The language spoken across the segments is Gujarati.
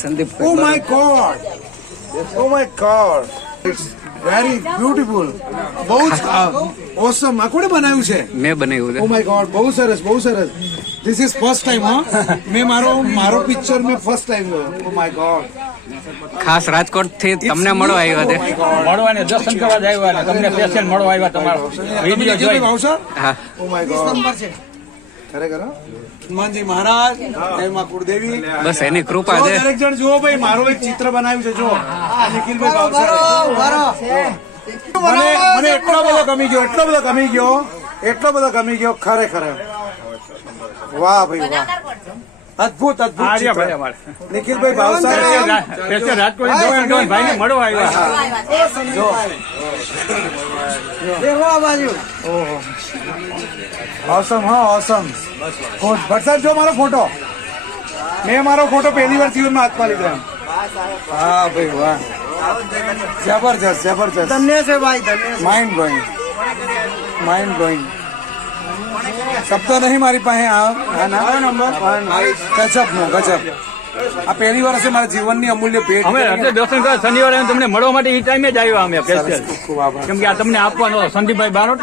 Sandeep Oh my God! Oh my God! It's very beautiful. બહુ જ awesome. આ કોણે બનાવ્યું છે? મેં બનાવ્યું Oh my God! બહુ સરસ, બહુ સરસ. This is first time, હા? મેં મારો પિક્ચર મેં ફર્સ્ટ ટાઈમ જોયો. Oh my God! ખાસ રાજકોટ થી તમને મળવા આવ્યા છે. મળવાને દર્શન કરવા જ આવ્યા ને તમને સ્પેશિયલ મળવા આવ્યા તમારો વિડિયો જોઈ. ભાવસર? હા Oh my God! ખરેખર હનુમાનજી મહારાજ એમાં કુળદેવી બસ એની કૃપા છે. દરેક જણ જુઓ ભાઈ મારું એક ચિત્ર બનાવ્યું છે જો નિખિલભાઈ ભાવસર મને એટલો બધો ગમી ગયો ખરેખર વાહ ભાઈ વાહ અદભુત નિખિલભાઈ ભાવસર સ્પેશિયલ રાજકોટ ભાઈ ને મળવા આવ્યા. ઓસમ હા ઓસમ વરસાદ જો મારો ફોટો મેં મારો ફોટો પહેલી વાર જીવનમાં હાથમાં લીધો એમ હા ભાઈ વાહ જબરજસ્ત ધન્ય છે ભાઈ માઇન્ડ બ્લોઈંગ શબ્દ નહીં મારી પાસે ગજબ આ પહેલી વાર છે મારા જીવનની અમૂલ્ય ભેટ. અમે રાત્રે દર્શન કરવા શનિવારે તમને મળવા માટે એ ટાઈમે જ આવ્યા અમે સ્પેશિયલ ખૂબ આભાર. કેમ કે આ તમને આપવાનો સંદીપભાઈ બારોટ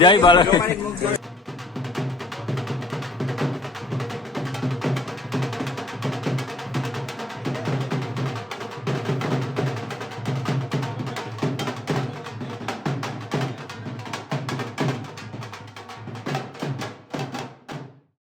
જય બાળક.